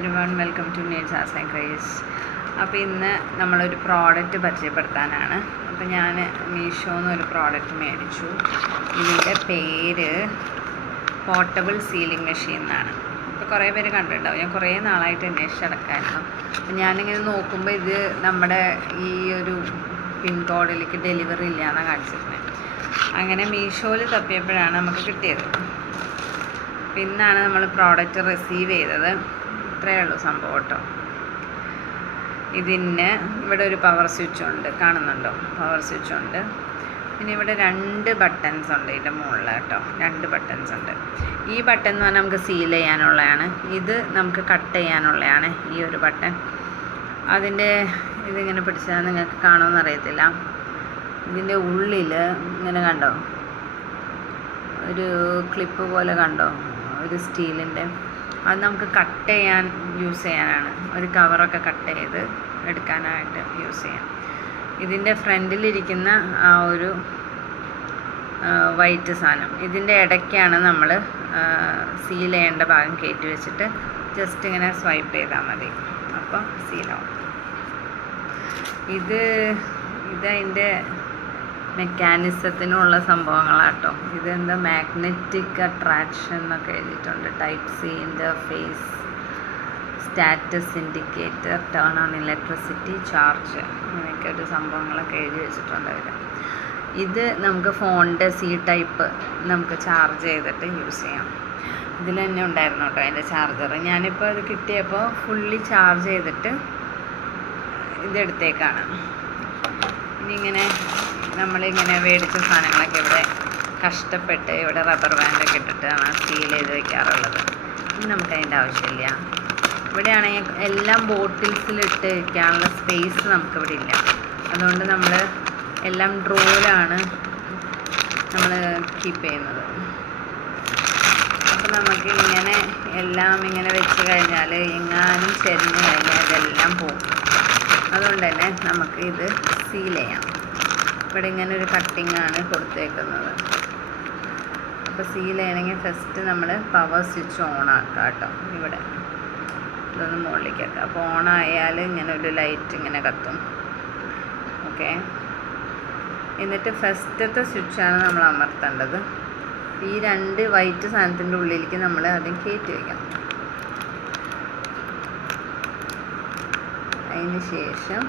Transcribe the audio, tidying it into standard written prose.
everyone, welcome to Nate's Arts and Crafts. അപ്പോൾ ഇന്ന് നമ്മളൊരു പ്രോഡക്റ്റ് പരിചയപ്പെടുത്താനാണ്. അപ്പോൾ ഞാൻ മീഷോന്ന് ഒരു പ്രോഡക്റ്റ് മേടിച്ചു. ഇതിൻ്റെ പേര് പോർട്ടബിൾ സീലിംഗ് മെഷീൻ എന്നാണ്. ഇപ്പോൾ കുറേ പേര് കണ്ടിട്ടുണ്ടാവും. ഞാൻ കുറേ നാളായിട്ട് അന്വേഷിച്ചടക്കായിരുന്നു. അപ്പോൾ ഞാനിങ്ങനെ നോക്കുമ്പോൾ ഇത് നമ്മുടെ ഈ ഒരു പിൻകോഡിലേക്ക് ഡെലിവറി ഇല്ല എന്നാണ് കാണിച്ചിരുന്നത്. അങ്ങനെ മീഷോയിൽ തപ്പിയപ്പോഴാണ് നമുക്ക് കിട്ടിയത്. പിന്നാണ് നമ്മൾ പ്രോഡക്റ്റ് റിസീവ് ചെയ്തത്. ഇത്രയേ ഉള്ളൂ സംഭവം കേട്ടോ. ഇതിന് ഇവിടെ ഒരു പവർ സ്വിച്ച് ഉണ്ട്, കാണുന്നുണ്ടോ? പവർ സ്വിച്ച് ഉണ്ട്. പിന്നെ ഇവിടെ 2 ബട്ടൺസ് ഉണ്ട് ഇതിൻ്റെ മുകളിൽ കേട്ടോ. 2 ബട്ടൺസ് ഉണ്ട്. ഈ ബട്ടൺ എന്ന് പറഞ്ഞാൽ നമുക്ക് സീൽ ചെയ്യാനുള്ളതാണ്. ഇത് നമുക്ക് കട്ട് ചെയ്യാനുള്ളതാണ് ഈ ഒരു ബട്ടൺ. ഇതിങ്ങനെ പിടിച്ചാൽ നിങ്ങൾക്ക് കാണുമെന്ന് അറിയത്തില്ല. ഇതിൻ്റെ ഉള്ളിൽ ഇങ്ങനെ കണ്ടോ, ഒരു ക്ലിപ്പ് പോലെ കണ്ടോ, ഒരു സ്റ്റീലിൻ്റെ. അത് നമുക്ക് കട്ട് ചെയ്യാൻ യൂസ് ചെയ്യാനാണ്. ഒരു കവറൊക്കെ കട്ട് ചെയ്ത് എടുക്കാനായിട്ട് യൂസ് ചെയ്യാം. ഇതിൻ്റെ ഫ്രണ്ടിലിരിക്കുന്ന ആ ഒരു വൈറ്റ് സാധനം, ഇതിൻ്റെ ഇടയ്ക്കാണ് നമ്മൾ സീൽ ചെയ്യേണ്ട ഭാഗം കയറ്റി വെച്ചിട്ട് ജസ്റ്റ് ഇങ്ങനെ സ്വൈപ്പ് ചെയ്താൽ മതി. അപ്പോൾ സീലാവും. ഇതതിൻ്റെ മെക്കാനിസത്തിനുള്ള സംഭവങ്ങളാട്ടോ. ഇതെന്താ മാഗ്നറ്റിക് അട്രാക്ഷൻ എന്നൊക്കെ എഴുതിയിട്ടുണ്ട്. Type C interface, status indicator, turn on electricity, charge, അങ്ങനെയൊക്കെ ഒരു സംഭവങ്ങളൊക്കെ എഴുതി വെച്ചിട്ടുണ്ട് അവർ. ഇത് നമുക്ക് ഫോണിൻ്റെ സി ടൈപ്പ് നമുക്ക് ചാർജ് ചെയ്തിട്ട് യൂസ് ചെയ്യാം. ഇതിൽ തന്നെ ഉണ്ടായിരുന്നു കേട്ടോ അതിൻ്റെ ചാർജർ. ഞാനിപ്പോൾ അത് കിട്ടിയപ്പോൾ ഫുള്ളി ചാർജ് ചെയ്തിട്ട് ഇതെടുത്തേക്കാണ്. ഇനി ഇങ്ങനെ നമ്മളിങ്ങനെ മേടിച്ച സാധനങ്ങളൊക്കെ ഇവിടെ കഷ്ടപ്പെട്ട് ഇവിടെ റബ്ബർ ബാൻഡൊക്കെ ഇട്ടിട്ടാണ് സീൽ ചെയ്ത് വയ്ക്കാറുള്ളത്. ഇനി നമുക്കതിൻ്റെ ആവശ്യമില്ല. ഇവിടെയാണെങ്കിൽ എല്ലാം ബോട്ടിൽസിലിട്ട് വയ്ക്കാനുള്ള സ്പേസ് നമുക്കിവിടെ ഇല്ല. അതുകൊണ്ട് നമ്മൾ എല്ലാം ഡ്രോയിലാണ് നമ്മൾ കീപ്പ് ചെയ്യുന്നത്. അപ്പോൾ നമുക്ക് ഇങ്ങനെ എല്ലാം ഇങ്ങനെ വെച്ച് കഴിഞ്ഞാൽ എങ്ങാനും ചെരിഞ്ഞ് കഴിഞ്ഞാൽ ഇതെല്ലാം പോകും. അതുകൊണ്ട് തന്നെ നമുക്ക് ഇത് സീൽ ചെയ്യാം. ഇവിടെ ഇങ്ങനെ ഒരു കട്ടിങ്ങാണ് കൊടുത്തേക്കുന്നത്. അപ്പോൾ സീൽ ചെയ്യണമെങ്കിൽ ഫസ്റ്റ് നമ്മൾ പവർ സ്വിച്ച് ഓൺ ആക്കുക കേട്ടോ. ഇവിടെ ഇതൊന്ന് മുകളിലേക്ക് ആക്കുക. അപ്പോൾ ഓണായാൽ ഇങ്ങനെ ഒരു ലൈറ്റ് ഇങ്ങനെ കത്തും. ഓക്കെ, എന്നിട്ട് ഫസ്റ്റത്തെ സ്വിച്ചാണ് നമ്മൾ അമർത്തേണ്ടത്. ഈ 2 വൈറ്റ് സാധനത്തിൻ്റെ ഉള്ളിലേക്ക് നമ്മൾ ആദ്യം കയറ്റി വയ്ക്കണം. അതിന് ശേഷം